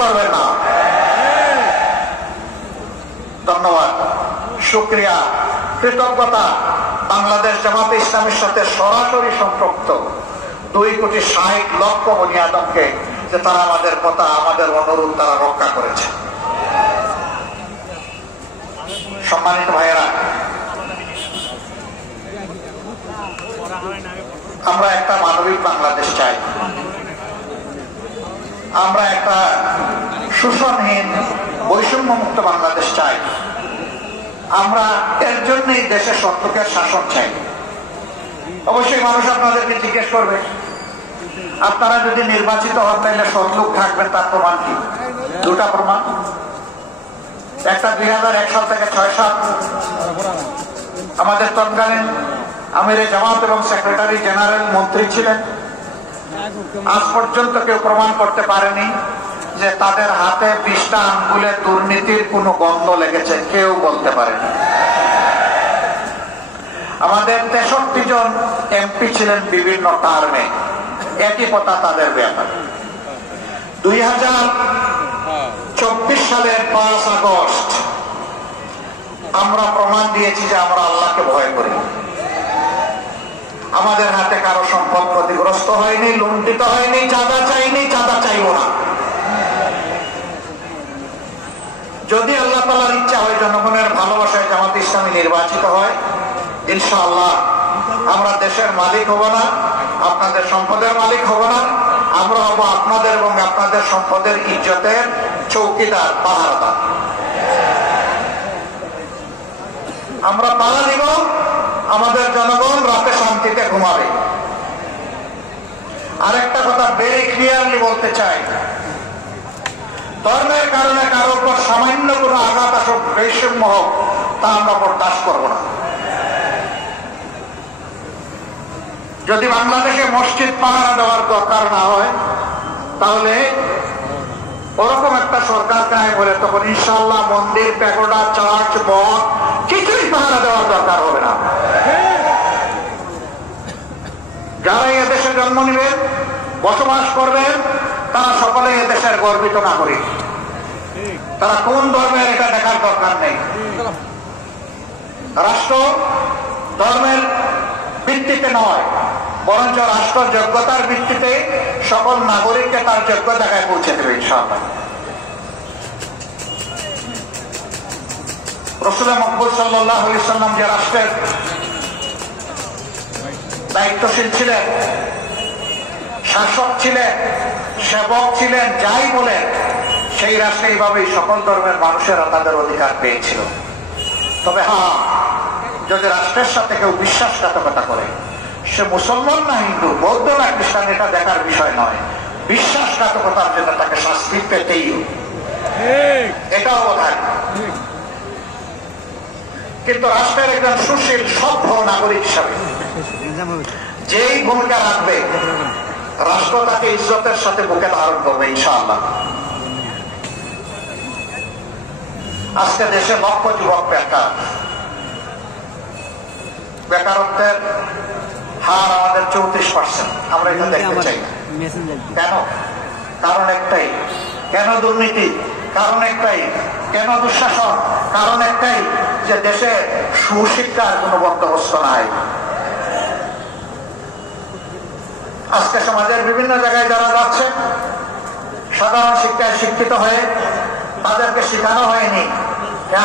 করবেন না? ধন্যবাদ, শুকরিয়া, কৃতজ্ঞতা। বাংলাদেশ জামাতে ইসলামের সাথে সরাসরি সম্পৃক্ত 2,60,00,000 বনি আদমকে যে তারা আমাদের কথা, আমাদের অনুরোধ তারা রক্ষা করেছে। সম্মানিত ভাইয়েরা, আমরা একটা মানবিক বাংলাদেশ চাই। আমরা একটা শোষণহীন বৈষম্যমুক্ত বাংলাদেশ চাই। আমরা এর জন্যই দেশে সত্যকের শাসন চাই। অবশ্যই মানুষ আপনাদেরকে জিজ্ঞেস করবে, আপনারা যদি নির্বাচিত হন তাহলে সৎলোক থাকবেন, তার প্রমাণ কি? দুটা প্রমাণ। একটা 2001 সাল থেকে 6 সাল আমাদের তৎকালীন আমিরে জামাত এবং সেক্রেটারি জেনারেল মন্ত্রী ছিলেন। আজ পর্যন্ত কেউ প্রমাণ করতে পারেনি যে তাদের হাতে 20টা আঙ্গুলে দুর্নীতির কোনো গন্ধ লেগেছে, কেউ বলতে পারেনি। আমাদের 63 জন এমপি ছিলেন বিভিন্ন টার্মে, একই কথা তাদের ব্যাপারে। 2024 সালের 5 আগস্ট আমরা প্রমাণ দিয়েছি যে আমরা আল্লাহকে ভয় করি। আমাদের হাতে কারো সম্পদ ক্ষতিগ্রস্ত হয়নি, লুণ্ঠিত হয়নি, চাঁদা চাইনি, চাঁদা চাইব না। যদি আল্লাহ তাআলার ইচ্ছা হয়, জনগণের ভালোবাসায় জামাতে ইসলামী নির্বাচিত হয়, ইনশাআল্লাহ আমরা দেশের মালিক হব না, আপনাদের সম্পদের মালিক হব না, আমরা হব আপনাদের এবং আপনাদের সম্পদের ইজ্জতের চৌকিদার, পাহারাদার। আমরা পাহারা দিব, আমাদের জনগণ রাতে শান্তিতে ঘুমাবে। আরেকটা কথা ভেরি ক্লিয়ারলি বলতে চাই, ধর্মের কারণে কারোর উপর সামান্য কোনো আঘাত আসুক, বৈষম্য হোক, তা আমরা বরদাস্ত করব না। যদি বাংলাদেশে মসজিদ পাহারা দেওয়ার দরকার না হয়, তাহলে ওরকম একটা সরকার কায়ে বলে তখন ইনশাআল্লাহ মন্দির, প্যাগোডা, চার্চ, মঠ কিছুই পাহারা দেওয়ার দরকার হবে না। যারা এদেশে জন্ম নেবেন, বসবাস করবেন, তারা সকলে এদেশের গর্বিত নাগরিক। তারা কোন ধর্মের এটা দেখার দরকার নেই। রাষ্ট্র ধর্মের ভিত্তিতে নয়, বরঞ্চ রাষ্ট্র যোগ্যতার ভিত্তিতে সকল নাগরিককে তার যোগ্য জায়গায় পৌঁছে দেবে ইনশাআল্লাহ। রাসূল মকবুল সাল্লাল্লাহু আলাইহি ওয়াসাল্লাম যে রাষ্ট্রের দায়িত্বশীল ছিলেন, শাসক ছিলেন, সেবক ছিলেন, যাই বলেন, সেই রাষ্ট্রে এইভাবেই সকল ধর্মের মানুষেরা তাদের অধিকার পেয়েছিল। তবে হ্যাঁ, যদি রাষ্ট্রের সাথে কেউ বিশ্বাসঘাতকতা করে, সে মুসলমান না হিন্দু, বৌদ্ধ না খ্রিস্টান, এটা দেখার বিষয় নয়। বিশ্বাসঘাতকতার জন্য তাকে শাস্তি পেতেই হবে, এটাও বোধ। কিন্তু রাষ্ট্রের একজন সুশীল সভ্য নাগরিক হিসাবে যেই ভূমিকা রাখবে, রাষ্ট্র তাকে ইজ্জতের সাথে বুকে ধারণ করবে ইনশাআল্লাহ। আজকে দেশে লক্ষ যুবক বেকার। বেকারত্বের হার আমাদের 34%। আমরা এটা দেখতে চাই না। কেন? কারণ একটাই। কেন দুর্নীতি? কারণ একটাই। কেন দুঃশাসন? কারণ একটাই, যে দেশে সুশিক্ষার কোনো বন্দোবস্ত নাই। আজকে সমাজের বিভিন্ন জায়গায় যারা যাচ্ছে, সাধারণ শিক্ষায় শিক্ষিত হয়ে তাদেরকে শেখানো হয়নি,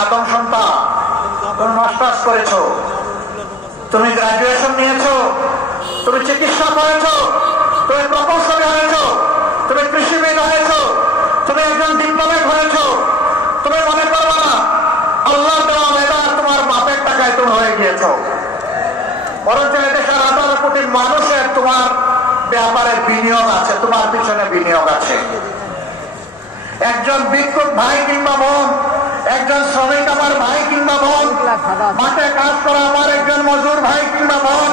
আদম সন্তান, তুমি মাস্টার্স করেছো, তুমি গ্রাজুয়েশন নিয়েছো, তুমি চিকিৎসা করেছো, তুমি প্রকৌশলী হয়েছো, তুমি কৃষিবিদ হয়েছো, তুমি একজন ডিপ্লোমেট হয়েছো, তুমি মনে করো না আল্লাহ দেওয়া মেধা তোমার বাপের টাকায় তুমি হয়ে গিয়েছো। বরঞ্চ এদেশের 18 কোটি মানুষের তোমার ব্যাপারে বিনিয়োগ আছে, তোমার পিছনে বিনিয়োগ আছে। একজন ভিক্ষুক ভাই কিংবা বোন, একজন শ্রমিক আমার ভাই কিংবা বোন, মাঠে কাজ করা আমার একজন মজুর ভাই কিংবা বোন,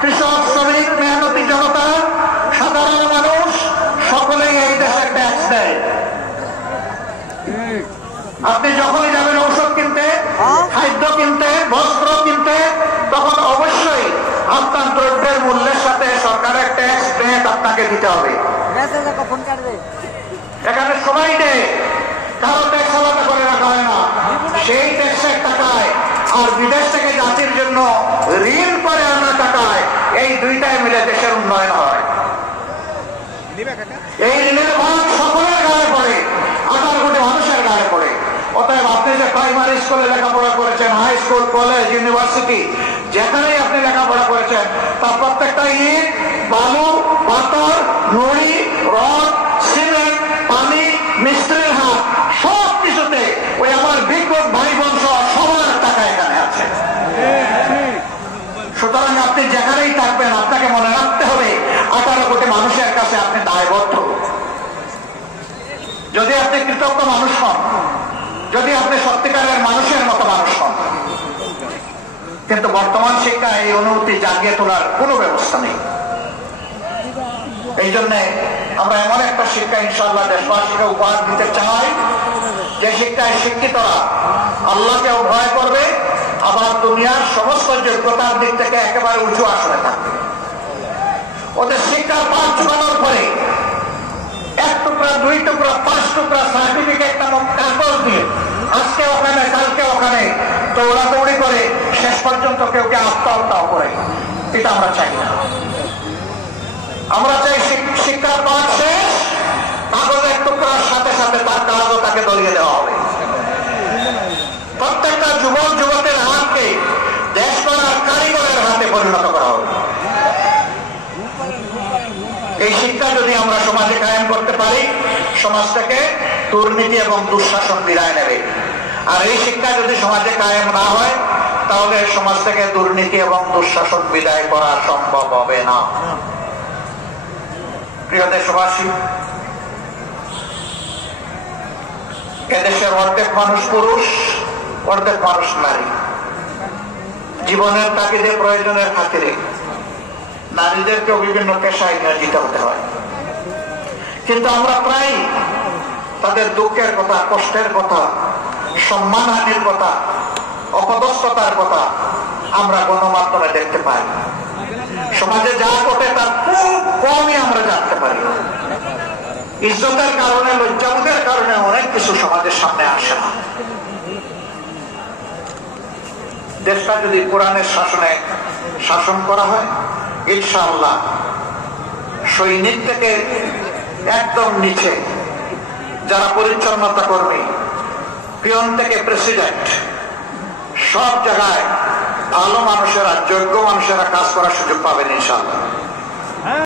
কৃষক, শ্রমিক, মেহনতি জনতা, সাধারণ মানুষ, সকলেই এই দেশে ট্যাক্স দেয়। আপনি যখনই যাবেন ঔষধ কিনতে, খাদ্য কিনতে, বস্ত্র কিনতে, তখন অবশ্যই আপনার দ্রব্যের মূল্যের সাথে সরকারের ট্যাক্স আপনাকে দিতে হবে। এখানে সবাই দেয়। কারো ট্যাক্স আলাদা করে রাখা হয় না, সেই ট্যাক্সের টাকায় আর বিদেশ থেকে জাতির জন্য ঋণ করে আনা টাকায় এই দুইটাই মিলে দেশের উন্নয়ন হয়। এই ঋণের ভাগ সকলের গায়ে পড়ে, 18 কোটি মানুষের গায়ে পড়ে। অতএব আপনি যে প্রাইমারি স্কুলে লেখাপড়া করেছেন, হাই স্কুল, কলেজ, ইউনিভার্সিটি, যেখানেই আপনি লেখাপড়া করেছেন, তার প্রত্যেকটা ইট, বালু, পাথর, নুড়ি, রড, সিমেন্ট, পানি, মিস্ত্রির হাত, সব কিছুতে ওই আমার বিজ্ঞ ভাই বোন সহ সবার টাকা এখানে আছে। সুতরাং আপনি যেখানেই থাকবেন আপনাকে মনে রাখতে হবে 18 কোটি মানুষের কাছে আপনি দায়বদ্ধ। যদি আপনি কৃতজ্ঞ মানুষ হন, যদি আপনি সত্যিকারের মানুষের মতো মানুষ হন, কিন্তু বর্তমান শিক্ষা এই অনুভূতি জাগিয়ে তোলার কোনো ব্যবস্থা নেই। এই জন্য আমরা এমন একটা শিক্ষা ইনশাআল্লাহ দেশবাসীকে উপহার দিতে চাই, যে শিক্ষায় শিক্ষিতরা আল্লাহকে ভয় করবে, আবার দুনিয়ার সমস্ত যোগ্যতার দিক থেকে একেবারে উঁচু আসনে থাকবে। ওদের শিক্ষার পাঁচ চুকানোর পরে 1 টুকরা, 2 টুকরা, 5 টুকরা সার্টিফিকেট নামক কাগজ দিয়ে আজকে ওখানে কালকে ওখানে দৌড়াদৌড়ি করে শেষ পর্যন্ত কেউ আত্মহত্যাও করে, এটা আমরা চাই না। আমরা চাই শিক্ষার পাঠ শেষ, কাগজের টুকরার সাথে সাথে তার কাজও তাকে ধরিয়ে দেওয়া হবে। প্রত্যেকটা যুবক যুবকের হাতকে দেশ গড়ার কারিগরের হাতে পরিণত করা হবে। এই শিক্ষা যদি আমরা সমাজে কায়েম করতে পারি, সমাজ থেকে দুর্নীতি এবং দুঃশাসন বিদায় নেবে। আর এই শিক্ষা যদি সমাজে কায়েম না হয়, তাহলে সমাজ থেকে দুর্নীতি এবং দুঃশাসন বিদায় করা সম্ভব হবে না। প্রিয় দেশবাসী, এদেশের অর্ধেক মানুষ পুরুষ, অর্ধেক মানুষ নারী। জীবনের তাগিদে, প্রয়োজনের খাতিরে নারীদেরকেও বিভিন্ন পেশায় নিয়োজিত হতে হয়। কিন্তু আমরা প্রায় তাদের দুঃখের কথা, কষ্টের কথা, সম্মানহানির কথা, অপদস্থতার কথা আমরা গণমাধ্যমে দেখতে পাই। সমাজে যা ঘটে তার খুব কমই আমরা জানতে পারি। ইজ্জতের কারণে, লজ্জাবোধের কারণে অনেক কিছু সমাজের সামনে আসে না। দেশটা যদি কোরআনের শাসনে শাসন করা হয়, ইনশাআল্লাহ সৈনিক থেকে একদম নিচে যারা পরিচ্ছন্নতা কর্মী, পিয়ন থেকে প্রেসিডেন্ট, সব জায়গায় ভালো মানুষেরা, যোগ্য মানুষেরা কাজ করার সুযোগ পাবেন ইনশাআল্লাহ।